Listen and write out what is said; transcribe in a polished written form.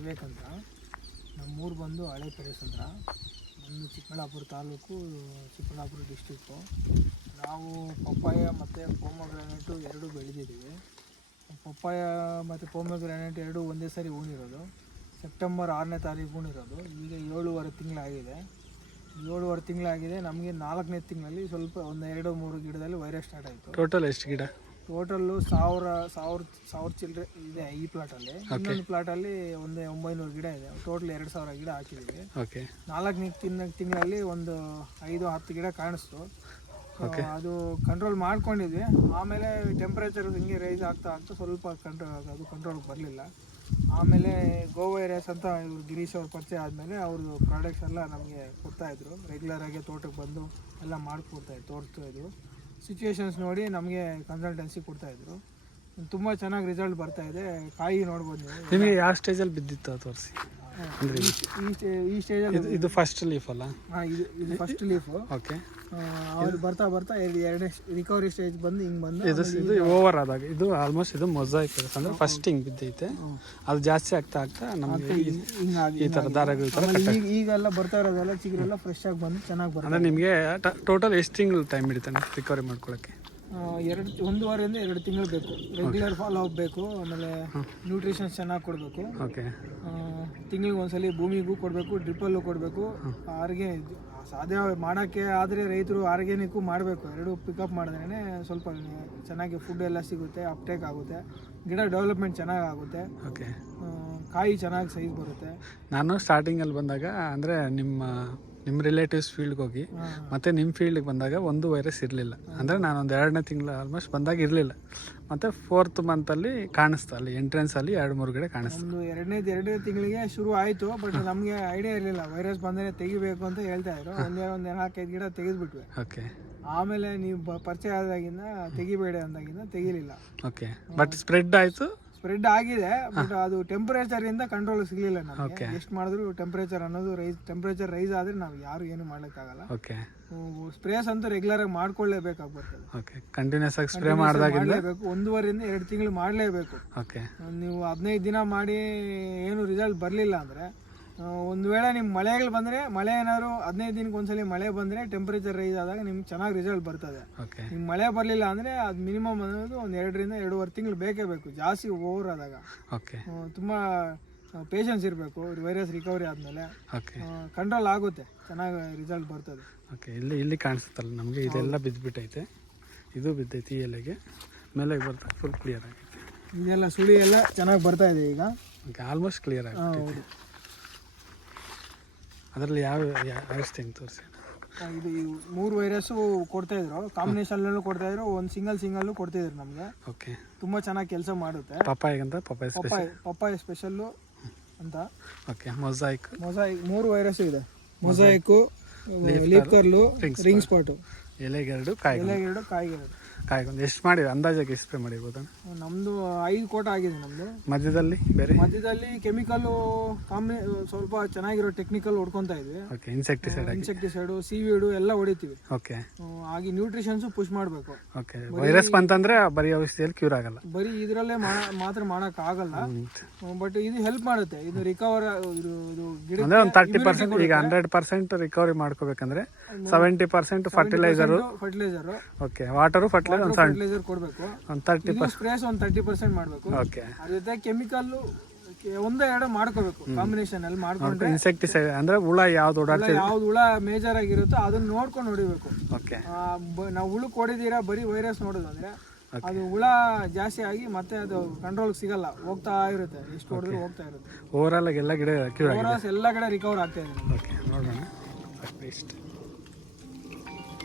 ವಿವೇಕ್ ಅಂತ. ನಮ್ಮೂರು ಬಂದು ಹಳೆ ಪೆರೇಸ್ ಅಂತ. ನಮ್ಮದು ಚಿಕ್ಕಬಳ್ಳಾಪುರ ತಾಲೂಕು, ಚಿಕ್ಕಬಳ್ಳಾಪುರ ಡಿಸ್ಟಿಕ್ಕು. ನಾವು ಪಪ್ಪಾಯ ಮತ್ತು ಪೊಮೊಗ್ರಾನೇಟು ಎರಡೂ ಬೆಳೆದಿದ್ದೀವಿ. ಪಪ್ಪಾಯ ಮತ್ತು ಪೊಮೊಗ್ರಾನೇಟ್ ಎರಡೂ ಒಂದೇ ಸಾರಿ ಹೂಣಿರೋದು. ಸೆಪ್ಟೆಂಬರ್ 6ನೇ ತಾರೀಕು ಹೂಣಿರೋದು. ಈಗ 7.5 ತಿಂಗಳಾಗಿದೆ. 7.5 ತಿಂಗಳಾಗಿದೆ. ನಮಗೆ 4ನೇ ತಿಂಗಳಲ್ಲಿ ಸ್ವಲ್ಪ ಒಂದು 2-3 ಗಿಡದಲ್ಲಿ ವೈರಸ್ ಸ್ಟಾರ್ಟ್ ಆಯಿತು. ಟೋಟಲ್ ಎಷ್ಟು ಗಿಡ? ಟೋಟಲ್ಲು 1000 ಚಿಲ್ಲರೆ ಇದೆ ಈ ಪ್ಲಾಟಲ್ಲಿ. ಇನ್ನೊಂದು ಪ್ಲಾಟಲ್ಲಿ ಒಂದು 900 ಗಿಡ ಇದೆ. ಟೋಟಲ್ 2000 ಗಿಡ ಹಾಕಿದ್ದೀವಿ. ಓಕೆ. 4ನೇ ತಿಂಗಳಲ್ಲಿ ಒಂದು 5-10 ಗಿಡ ಕಾಣಿಸ್ತು. ಅದು ಕಂಟ್ರೋಲ್ ಮಾಡ್ಕೊಂಡಿದ್ವಿ. ಆಮೇಲೆ ಟೆಂಪ್ರೇಚರ್ ಹಿಂಗೆ ರೈಸ್ ಆಗ್ತಾ ಸ್ವಲ್ಪ ಕಂಟ್ರೋಲ್ಗೆ ಬರಲಿಲ್ಲ. ಆಮೇಲೆ ಗೋ ವೈರಸ್ ಅಂತ ಇವರು ಗಿರೀಶ್ ಅವ್ರ ಪರಿಚಯ ಆದಮೇಲೆ ಅವ್ರದ್ದು ಪ್ರಾಡಕ್ಟ್ಸ್ ಎಲ್ಲ ನಮಗೆ ಕೊಡ್ತಾಯಿದ್ರು. ರೆಗ್ಯುಲರಾಗಿ ತೋಟಕ್ಕೆ ಬಂದು ಎಲ್ಲ ತೋರಿಸ್ತಾಯಿದ್ರು. ಸಿಚುವೇಶನ್ಸ್ ನೋಡಿ ನಮಗೆ ಕನ್ಸಲ್ಟೆನ್ಸಿ ಕೊಡ್ತಾಯಿದ್ರು. ತುಂಬ ಚೆನ್ನಾಗಿ ರಿಸಲ್ಟ್ ಬರ್ತಾಯಿದೆ. ಕಾಯಿ ನೋಡ್ಬೋದು ನೀವು. ನಿಮಗೆ ಯಾವ ಸ್ಟೇಜಲ್ಲಿ ಬಿದ್ದಿತ್ತು ತೋರಿಸಿ? ಈ ಸ್ಟೇಜಲ್ಲಿ ಇದು ಫಸ್ಟ್ ಲೀಫ್ ಅಲ್ಲ? ಹಾಂ, ಇದು ಫಸ್ಟ್ ಲೀಫು. ಓಕೆ. ಅವ್ರು ಬರ್ತಾ ಎರಡನೇ ರಿಕವರಿ ಸ್ಟೇಜ್ ಬಂದು ಹಿಂಗೆ ಬಂದು ಇದು ಓವರ್ ಆದಾಗ ಇದು ಆಲ್ಮೋಸ್ಟ್ ಇದು ಮೊಸಾಯಿಕ್ ಅಂದರೆ ಫಸ್ಟ್ ಹಿಂಗೆ ಬಿದ್ದೈತೆ. ಅದು ಜಾಸ್ತಿ ಆಗ್ತಾ ನಮಗೆ ಈ ಥರ ದಾರಗಳು ಈಗೆಲ್ಲ ಬರ್ತಾ ಇರೋದೆಲ್ಲ ಚಿಗುರೆಲ್ಲ ಫ್ರೆಶ್ ಆಗಿ ಬಂದು ಚೆನ್ನಾಗಿ ಬರ್ತದೆ. ಅಂದರೆ ನಿಮಗೆ ಟೋಟಲ್ ಎಷ್ಟು ತಿಂಗಳು ಟೈಮ್ ಹಿಡಿತಾನೆ ರಿಕವರಿ ಮಾಡ್ಕೊಳ್ಳೋಕ್ಕೆ? 1.5 ರಿಂದ 2 ತಿಂಗಳು ಬೇಕು. ರೆಗ್ಯುಲರ್ ಫಾಲೋ ಅಪ್ ಬೇಕು. ಆಮೇಲೆ ನ್ಯೂಟ್ರಿಷನ್ಸ್ ಚೆನ್ನಾಗಿ ಕೊಡಬೇಕು. ಓಕೆ. ತಿಂಗಳಿಗೆ ಒಂದ್ಸಲಿ ಭೂಮಿಗೂ ಕೊಡಬೇಕು, ಡ್ರಿಪ್ಪಲ್ಲೂ ಕೊಡಬೇಕು. ಸಾಧ್ಯ ಮಾಡೋಕ್ಕೆ ಆದರೆ ರೈತರು ಆರ್ಗ್ಯಾನಿಕ್ಕು ಮಾಡಬೇಕು. ಎರಡೂ ಪಿಕಪ್ ಮಾಡಿದ್ರೇ ಸ್ವಲ್ಪ ಚೆನ್ನಾಗಿ ಫುಡ್ ಎಲ್ಲ ಸಿಗುತ್ತೆ, ಅಪ್ಟೇಕ್ ಆಗುತ್ತೆ, ಗಿಡ ಡೆವಲಪ್ಮೆಂಟ್ ಚೆನ್ನಾಗಿ ಆಗುತ್ತೆ. ಓಕೆ. ಕಾಯಿ ಚೆನ್ನಾಗಿ ಸೈಜ್ ಬರುತ್ತೆ. ನಾನು ಸ್ಟಾರ್ಟಿಂಗಲ್ಲಿ ಬಂದಾಗ ಅಂದರೆ ನಿಮ್ಮ ರಿಲೇಟಿವ್ಸ್ ಫೀಲ್ಡ್ಗೆ ಹೋಗಿ ಮತ್ತು ನಿಮ್ಮ ಫೀಲ್ಡ್ಗೆ ಬಂದಾಗ ಒಂದು ವೈರಸ್ ಇರಲಿಲ್ಲ. ಅಂದರೆ ನಾನೊಂದು 2ನೇ ತಿಂಗಳು ಆಲ್ಮೋಸ್ಟ್ ಬಂದಾಗ ಇರಲಿಲ್ಲ. ಮತ್ತು 4th ಮಂತಲ್ಲಿ ಕಾಣಿಸ್ತು, ಅಲ್ಲಿ ಎಂಟ್ರೆನ್ಸಲ್ಲಿ 2-3 ಗಿಡ ಕಾಣಿಸ್ತು. ಒಂದು ಎರಡನೇ ತಿಂಗಳಿಗೆ ಶುರು ಆಯಿತು. ಬಟ್ ನಮಗೆ ಐಡಿಯಾ ಇರಲಿಲ್ಲ ವೈರಸ್ ಬಂದರೆ ತೆಗಿಬೇಕು ಅಂತ ಹೇಳ್ತಾ ಇದ್ರು. ಒಂದು 4-5 ಗಿಡ ತೆಗೆದುಬಿಟ್ವಿ. ಓಕೆ. ಆಮೇಲೆ ನೀವು ಪರಿಚಯ ಆದಾಗಿಂದ ತೆಗಿಬೇಡಿ ಅಂದಾಗಿಂದ ತೆಗಿಲಿಲ್ಲ. ಓಕೆ. ಬಟ್ ಸ್ಪ್ರೆಡ್ ಆಯಿತು. ಸ್ಪ್ರೆಡ್ ಆಗಿದೆ. ಬಟ್ ಅದು ಟೆಂಪರೇಚರ್ ಇಂದ ಕಂಟ್ರೋಲ್ ಸಿಗಲಿಲ್ಲ ನಮಗೆ. ಎಷ್ಟು ಮಾಡಿದ್ರು ಟೆಂಪರೇಚರ್ ಅನ್ನೋದು ಟೆಂಪರೇಚರ್ ರೈಸ್ ಆದರೆ ನಾವು ಯಾರು ಏನು ಮಾಡ್ಲಿಕ್ಕಾಗಲ್ಲ. ಓಕೆ. ಸ್ಪ್ರೇಸ್ ಅಂತೂ ರೆಗ್ಯುಲರ್ ಆಗಿ ಮಾಡ್ಕೊಳ್ಳೇಬೇಕಾಗ್ಬರ್ತದೆ. ಓಕೆ. ಕಂಟಿನ್ಯೂಸ್ ಆಗಿ ಸ್ಪ್ರೇ ಮಾಡಲೇಬೇಕು. 1.5 ರಿಂದ 2 ತಿಂಗಳು ಮಾಡಲೇಬೇಕು. ಓಕೆ. ನೀವು 15 ದಿನ ಮಾಡಿ ಏನು ರಿಸಲ್ಟ್ ಬರಲಿಲ್ಲ ಅಂದರೆ, ಒಂದು ವೇಳೆ ನಿಮ್ಮ ಮಳೆಗಳು ಬಂದರೆ, ಮಳೆ ಏನಾದ್ರು 15 ದಿನಕ್ಕೆ ಒಂದ್ಸಲಿ ಮಳೆ ಬಂದರೆ ಟೆಂಪರೇಚರ್ ರೈಸ್ ಆದಾಗ ನಿಮ್ಗೆ ಚೆನ್ನಾಗಿ ರಿಸಲ್ಟ್ ಬರ್ತದೆ. ನಿಮ್ಗೆ ಮಳೆ ಬರಲಿಲ್ಲ ಅಂದರೆ ಅದು ಮಿನಿಮಮ್ ಅನ್ನೋದು ಒಂದು 2 ರಿಂದ 2.5 ತಿಂಗಳು ಬೇಕೇ ಬೇಕು. ಜಾಸ್ತಿ ಓವರ್ ಆದಾಗ ತುಂಬ ಪೇಷನ್ಸ್ ಇರಬೇಕು. ವೈರಸ್ ರಿಕವರಿ ಆದಮೇಲೆ ಕಂಟ್ರೋಲ್ ಆಗುತ್ತೆ, ಚೆನ್ನಾಗಿ ರಿಸಲ್ಟ್ ಬರ್ತದೆ. ಓಕೆ. ಇಲ್ಲಿ ಕಾಣಿಸುತ್ತಲ್ಲ ನಮಗೆ, ಇದೆಲ್ಲ ಬಿದ್ದುಬಿಟ್ಟೈತೆ. ಇದು ಬಿದ್ದೈತಿ ಈ ಎಲೆಗೆ, ಮೇಲೆ ಬರ್ತಾ ಫುಲ್ ಕ್ಲಿಯರ್ ಆಗೈತೆ. ಇದೆಲ್ಲ ಸುಳಿ ಎಲ್ಲ ಚೆನ್ನಾಗಿ ಬರ್ತಾ ಇದೆ ಈಗ. ಓಕೆ. ಆಲ್ಮೋಸ್ಟ್ ಕ್ಲಿಯರ್ ಆಗುತ್ತೆ. ಅದರಲ್ಲಿ ಯಾವ ಹೆಂಗೆ ತೋರಿಸಿ? ಇದು 3 ವೈರಸ್ಸು ಕೊಡ್ತಾಯಿದ್ರು. ಕಾಂಬಿನೇಷನ್ನಲ್ಲೂ ಕೊಡ್ತಾಯಿದ್ರು, ಒಂದು ಸಿಂಗಲ್ಲು ಕೊಡ್ತಾಯಿದ್ರು ನಮಗೆ. ಓಕೆ. ತುಂಬ ಚೆನ್ನಾಗಿ ಕೆಲಸ ಮಾಡುತ್ತೆ. ಪಪ್ಪಾಯ ಸ್ಪೆಷಲ್ಲು ಅಂತ. ಓಕೆ. ಮೊಸಾಯಿಕ್ 3 ವೈರಸ್ಸು ಇದೆ. ಮೊಸಾಯಿಕ್ಕು, ಲೀಫ್ ಕರ್ಲು, ರಿಂಗ್ ಸ್ಪಾಟು. ಎಲೆಗೆರಡು ಕಾಯಿಗೆರಡು. ಕಾಯಿಗೊಂದು ಎಷ್ಟು ಮಾಡಿ ಅಂದಾಜಾಗಿ ಸ್ಪ್ರೇ ಮಾಡಿರ್ಬೋದು? ನಮ್ಮದು 5 ಕೋಟ ಆಗಿದೆ ನಮ್ಮದು. ಮಧ್ಯದಲ್ಲಿ ಕೆಮಿಕಲ್ಲು ಸ್ವಲ್ಪ ಚೆನ್ನಾಗಿರೋ ಟೆಕ್ನಿಕಲ್ ಹೊಡ್ಕೊತಾ ಇದ್ವಿ. ಓಕೆ. ಇನ್ಸೆಕ್ಟಿಸೈಡು, ಸೀವೀಡು ಎಲ್ಲ ಹೊಡಿತೀವಿ. ಓಕೆ. ಹಾಗೆ ನ್ಯೂಟ್ರಿಷನ್ಸು ಪುಷ್ ಮಾಡಬೇಕು. ಓಕೆ. ವೈರಸ್ ಬಂತಂದ್ರೆ ಬರೀ ಔಷಧಿಯಲ್ಲಿ ಕ್ಯೂರ್ ಆಗಲ್ಲ, ಬರೀ ಇದರಲ್ಲೇ ಮಾತ್ರ ಮಾಡಕ್ ಆಗಲ್ಲ. ಬಟ್ ಇದು ಹೆಲ್ಪ್ ಮಾಡುತ್ತೆ. ಇದು ರಿಕವರ್ ಗಿಡ ಅಂದ್ರೆ ಒಂದು 30%. ಈಗ 100% ರಿಕವರಿ ಮಾಡ್ಕೋಬೇಕಂದ್ರೆ 70% ಫರ್ಟಿಲೈಸರ್. ಓಕೆ. ವಾಟರು ಫರ್ಟಿಲೈಸರ್ ಕೊಡಬೇಕು. 30% ಸ್ಪ್ರೇಸ್ 30% ಮಾಡಬೇಕು. ಓಕೆ. ಅದ್ರ ಜೊತೆ ಕೆಮಿಕಲ್ 1-2 ಮಾಡ್ಕೋಬೇಕು. ಕಾಂಬಿನೇಷನ್ ಅಲ್ಲಿ ಮಾಡ್ಕೊಂಡ್ರೆ ಇನ್ಸೆಕ್ಟಿಸೈಡ್ ಅಂದ್ರೆ ಹುಳ ಯಾವ್ದು ಮೇಜರ್ ಆಗಿರುತ್ತೋ ಅದನ್ನ ನೋಡ್ಕೊಂಡು ಹೊಡಿಬೇಕು. ಓಕೆ. ನಾವು ಹುಳಕ್ಕೆ ಹೊಡಿದೀರಾ ಬರೀ ವೈರಸ್ ನೋಡೋದಂದ್ರೆ ಅದು ಹುಳ ಜಾಸ್ತಿ ಆಗಿ ಮತ್ತೆ ಅದು ಕಂಟ್ರೋಲ್ ಸಿಗಲ್ಲ, ಹೋಗ್ತಾ ಇರುತ್ತೆ. ಎಷ್ಟು ಹೊಡೆದ್ರು ಹೋಗ್ತಾ ಇರುತ್ತೆ. ಓವರ್ ಆಲ್ ಎಲ್ಲ ಗಿಡ ಎಲ್ಲ ಕಡೆ ರಿಕವರ್ ಆಗ್ತಾ ಇದೆ. ಓಕೆ. ನೋಡೋಣ.